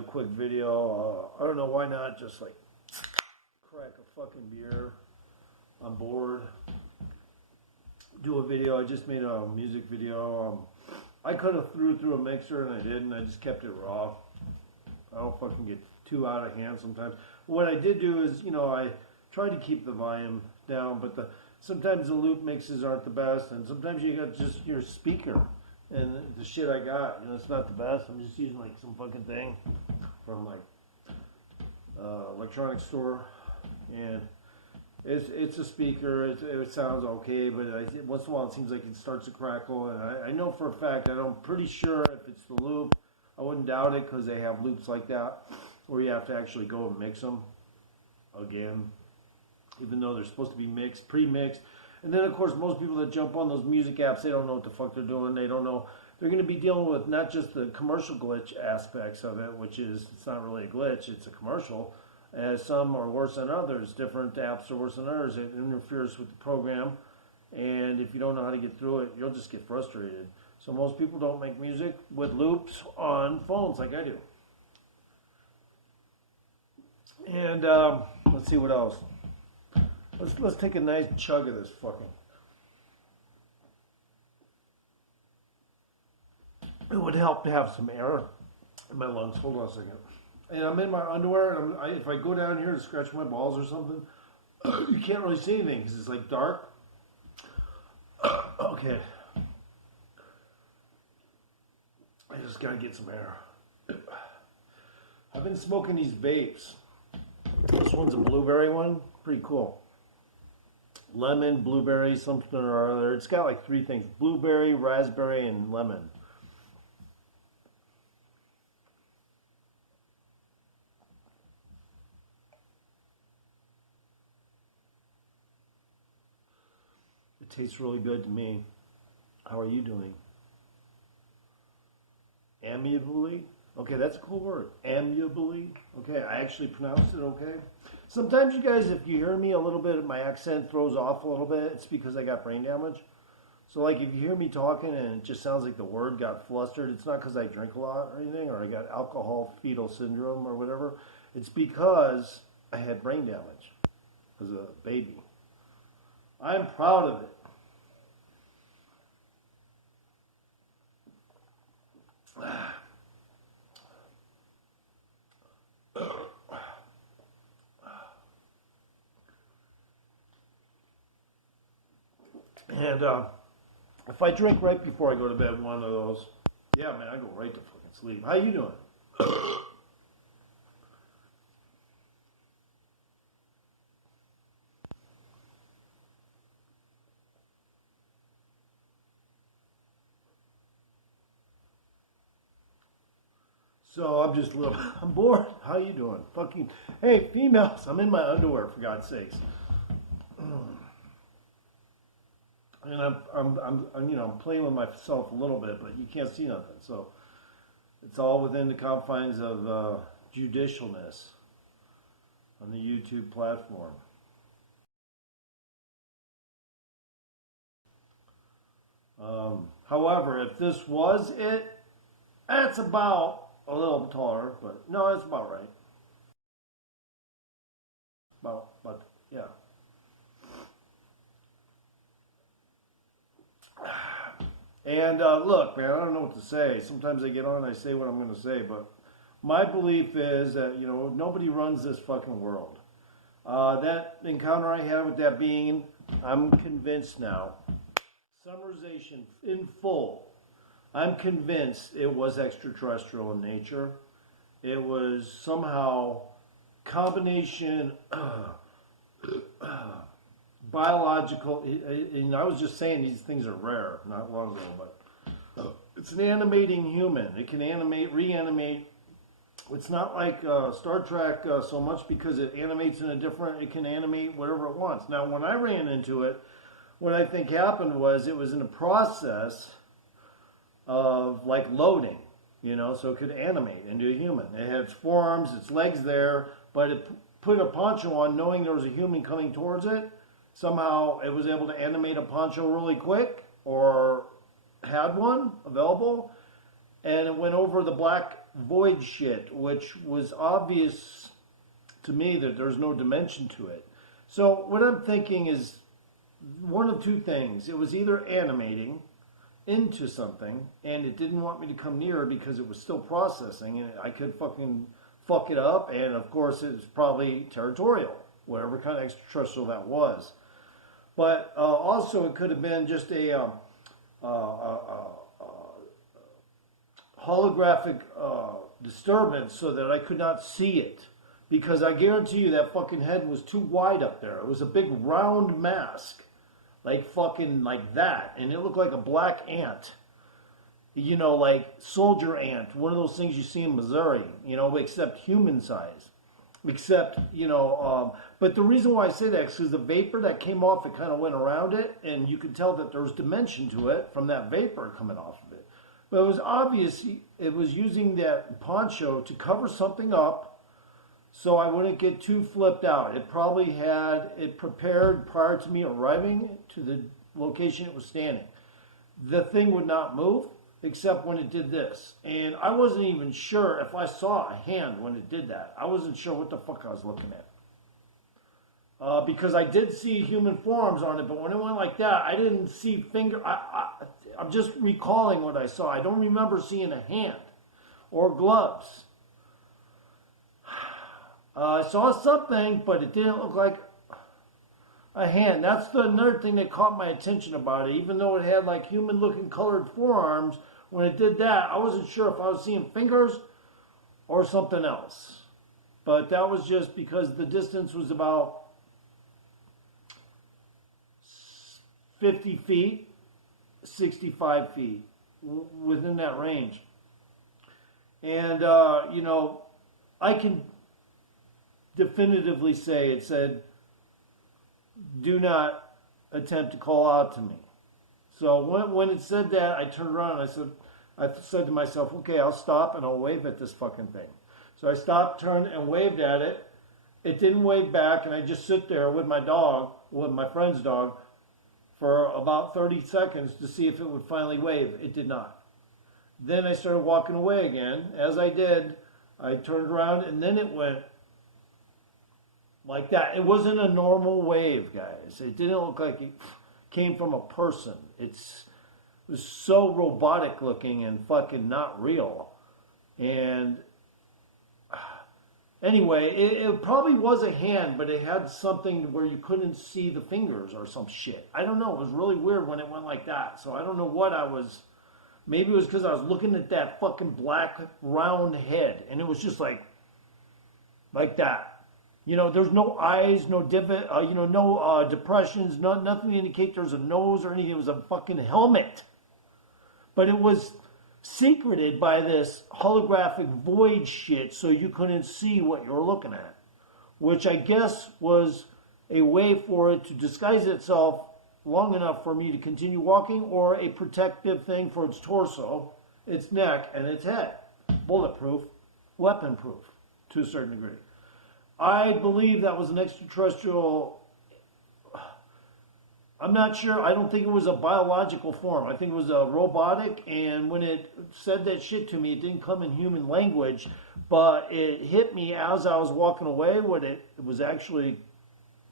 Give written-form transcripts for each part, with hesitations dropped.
do a quick video. I don't know why not just like crack a fucking beer. I'm bored. Do a video. I just made a music video. I could have threw a mixer and I didn't. I just kept it raw. I don't fucking get too out of hand sometimes. What I did do is, I tried to keep the volume down, but sometimes the loop mixes aren't the best, and sometimes you got just your speaker. And the shit I got, it's not the best. I'm just using like some fucking thing from like electronics store, and it's a speaker. It sounds okay, but once in a while it seems like it starts to crackle. And I know for a fact, I'm pretty sure if it's the loop, I wouldn't doubt it because they have loops like that where you have to actually go and mix them again, even though they're supposed to be mixed, pre-mixed. And then, of course, most people that jump on those music apps, they don't know what the fuck they're doing. They don't know. They're going to be dealing with not just the commercial glitch aspects of it, which is, it's not really a glitch, it's a commercial. As some are worse than others. Different apps are worse than others. It interferes with the program. And if you don't know how to get through it, you'll just get frustrated. So most people don't make music with loops on phones like I do. And let's see what else. Let's take a nice chug of this fucking. It would help to have some air in my lungs. Hold on a second. And I'm in my underwear, and if I go down here to scratch my balls or something, you can't really see anything because it's like dark. Okay. I just gotta get some air. I've been smoking these vapes. This one's a blueberry one. Pretty cool. Lemon, blueberry, something or other. It's got like 3 things. Blueberry, raspberry, and lemon. It tastes really good to me. How are you doing? Amiably? Okay, that's a cool word. Amiably. Okay, I actually pronounced it okay. Sometimes you guys, if you hear me a little bit, my accent throws off a little bit. It's because I got brain damage. So like if you hear me talking and it just sounds like the word got flustered, it's not because I drink a lot or anything, or I got alcohol fetal syndrome or whatever. It's because I had brain damage as a baby. I'm proud of it. And if I drink right before I go to bed, one of those, yeah, man, I go right to fucking sleep. How you doing? So I'm bored. How you doing? Fucking, hey, females, I'm in my underwear, for God's sakes. And I'm playing with myself a little bit, but you can't see nothing. So it's all within the confines of judicialness on the YouTube platform. However, if this was it, that's about a little taller, but no, that's about right. But yeah. And look, man, I don't know what to say. Sometimes I get on and I say what I'm going to say, but my belief is that, nobody runs this fucking world. That encounter I had with that being, I'm convinced now. Summarization in full. I'm convinced it was extraterrestrial in nature. It was somehow combination biological, and I was just saying these things are rare, not long ago, but it's an animating human. It can animate, reanimate. It's not like Star Trek so much because it animates in it can animate whatever it wants. Now, when I ran into it, what I think happened was it was in a process of like loading, so it could animate into a human. It had its forearms, its legs there, but it put a poncho on knowing there was a human coming towards it. Somehow it was able to animate a poncho really quick, or had one available, and it went over the black void shit, which was obvious to me that there's no dimension to it. So what I'm thinking is one of two things. It was either animating into something and it didn't want me to come near because it was still processing and I could fucking fuck it up, and of course it was probably territorial, whatever kind of extraterrestrial that was. But also it could have been just a holographic disturbance so that I could not see it. Because I guarantee you that fucking head was too wide up there. It was a big round mask. Like fucking like that. And it looked like a black ant. You know, like soldier ant. One of those things you see in Missouri. You know, except human size. Except, you know, but the reason why I say that is because the vapor that came off, it kind of went around it. And you could tell that there was dimension to it from that vapor coming off of it. But it was obvious it was using that poncho to cover something up so I wouldn't get too flipped out. It probably had it prepared prior to me arriving to the location it was standing. The thing would not move except when it did this. And I wasn't even sure if I saw a hand when it did that. I wasn't sure what the fuck I was looking at. Because I did see human forms on it, but when it went like that, I didn't see finger. I'm just recalling what I saw. I don't remember seeing a hand or gloves. I saw something, but it didn't look like a hand. That's another thing that caught my attention about it. Even though it had like human-looking colored forearms, when it did that, I wasn't sure if I was seeing fingers or something else. But that was just because the distance was about 50 feet, 65 feet, within that range. And, you know, I can definitively say it said, do not attempt to call out to me. So when it said that, I turned around and I said to myself, okay, I'll stop and I'll wave at this fucking thing. So I stopped, turned, and waved at it. It didn't wave back, and I just sit there with my dog, with my friend's dog, for about 30 seconds to see if it would finally wave. It did not. Then I started walking away again. As I did, I turned around, and then it went like that. It wasn't a normal wave, guys. It didn't look like it came from a person. It was so robotic looking and fucking not real. And anyway, it probably was a hand, but it had something where you couldn't see the fingers or some shit. I don't know. It was really weird when it went like that. So I don't know what I was. Maybe it was because I was looking at that fucking black round head, and it was just like that. You know, there's no eyes, no divot, you know, no depressions, nothing to indicate there's a nose or anything. It was a fucking helmet. But it was secreted by this holographic void shit so you couldn't see what you were looking at. Which I guess was a way for it to disguise itself long enough for me to continue walking, or a protective thing for its torso, its neck, and its head. Bulletproof, weapon-proof to a certain degree. I believe that was an extraterrestrial. I'm not sure. I don't think it was a biological form. I think it was a robotic, and when it said that shit to me, it didn't come in human language, but it hit me as I was walking away what it was actually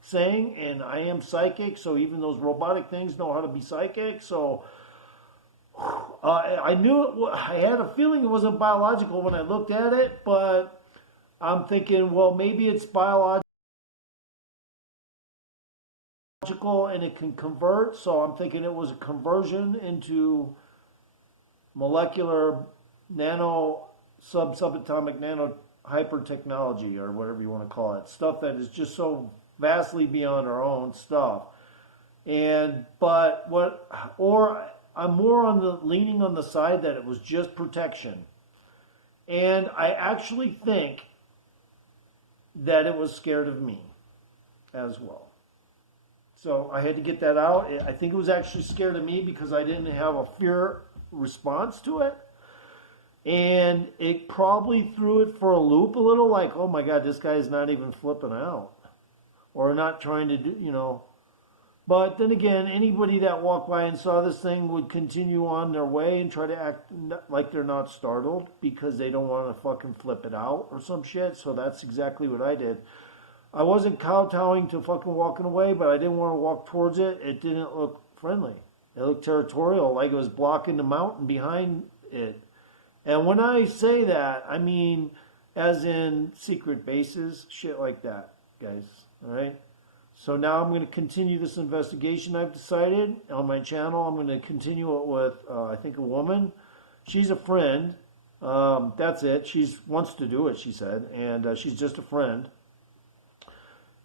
saying, and I am psychic, so even those robotic things know how to be psychic, so I knew I had a feeling it wasn't biological when I looked at it, but I'm thinking, well, maybe it's biological and it can convert. So I'm thinking it was a conversion into molecular nano, subatomic nano hyper technology, or whatever you want to call it. Stuff that is just so vastly beyond our own stuff. I'm more leaning on the side that it was just protection. And I actually think that it was scared of me as well. So I had to get that out. I think it was actually scared of me because I didn't have a fear response to it. And it probably threw it for a loop a little, like, oh my God, this guy's not even flipping out. Or not trying to do, you know, But then again, anybody that walked by and saw this thing would continue on their way and try to act like they're not startled because they don't want to fucking flip it out or some shit. So that's exactly what I did. I wasn't kowtowing to fucking walking away, but I didn't want to walk towards it. It didn't look friendly. It looked territorial, like it was blocking the mountain behind it. And when I say that, I mean as in secret bases, shit like that, guys. All right? So now I'm going to continue this investigation. I've decided on my channel. I'm going to continue it with, I think, a woman. She's a friend. That's it. She wants to do it, she said. And she's just a friend.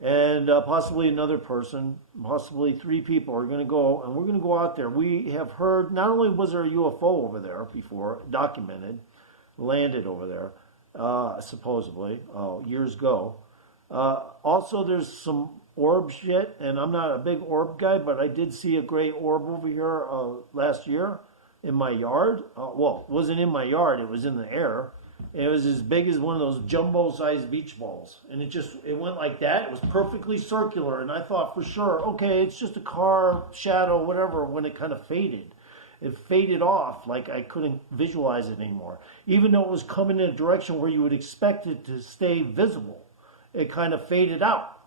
And possibly another person, possibly 3 people are going to go. And we're going to go out there. We have heard, not only was there a UFO over there before, documented, landed over there, supposedly, years ago. Also, there's some orb shit, and I'm not a big orb guy, but I did see a gray orb over here last year in my yard. Well, it wasn't in my yard, it was in the air. It was as big as one of those jumbo-sized beach balls, and it went like that. It was perfectly circular, and I thought for sure, okay, it's just a car, shadow, whatever, when it kind of faded. It faded off, like I couldn't visualize it anymore. Even though it was coming in a direction where you would expect it to stay visible, it kind of faded out.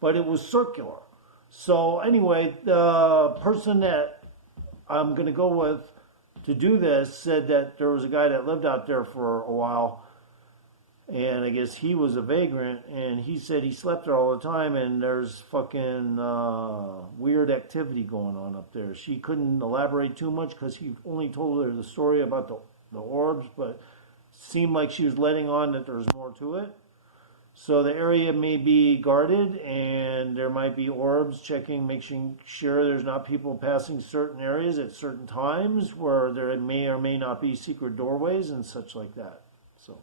But it was circular. So anyway, the person that I'm going to go with to do this said that there was a guy that lived out there for a while, and I guess he was a vagrant, and he said he slept there all the time, and there's fucking weird activity going on up there. She couldn't elaborate too much because he only told her the story about the orbs, but seemed like she was letting on that there's more to it. So the area may be guarded, and there might be orbs checking, making sure there's not people passing certain areas at certain times where there may or may not be secret doorways and such like that. So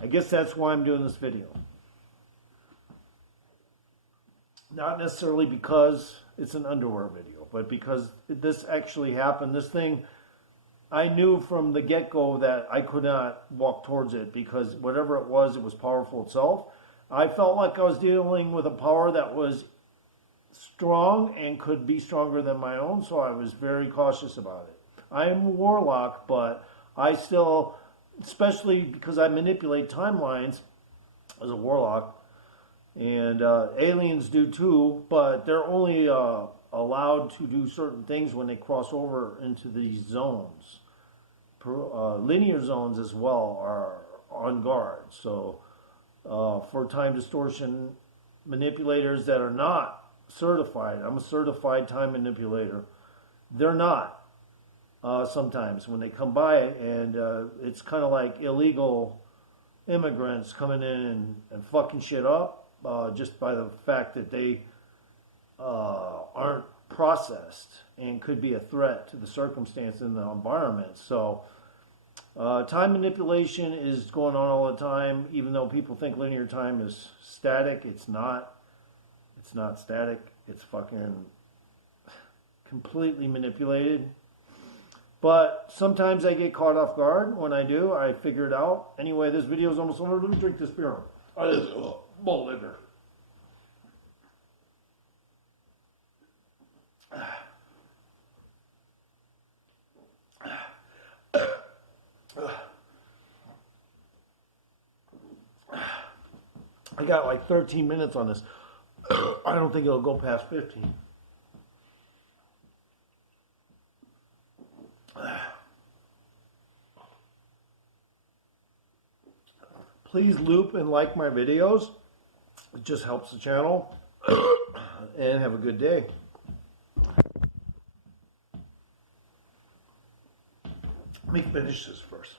I guess that's why I'm doing this video. Not necessarily because it's an underwear video, but because this actually happened. This thing, I knew from the get-go that I could not walk towards it because whatever it was powerful itself. I felt like I was dealing with a power that was strong and could be stronger than my own, so I was very cautious about it. I am a warlock, but I still, especially because I manipulate timelines as a warlock, and aliens do too, but they're only allowed to do certain things when they cross over into these zones. Linear zones as well are on guard, so for time distortion manipulators that are not certified. I'm a certified time manipulator. They're not sometimes when they come by, and it's kind of like illegal immigrants coming in and fucking shit up just by the fact that they aren't processed and could be a threat to the circumstance and the environment. So time manipulation is going on all the time, even though people think linear time is static. It's not. It's not static. It's fucking completely manipulated. But sometimes I get caught off guard. When I do, I figure it out. Anyway, this video is almost over. Let me drink this beer. This is malt liquor. I got like 13 minutes on this. I don't think it'll go past 15. Please loop and like my videos. It just helps the channel. And have a good day. Let me finish this first.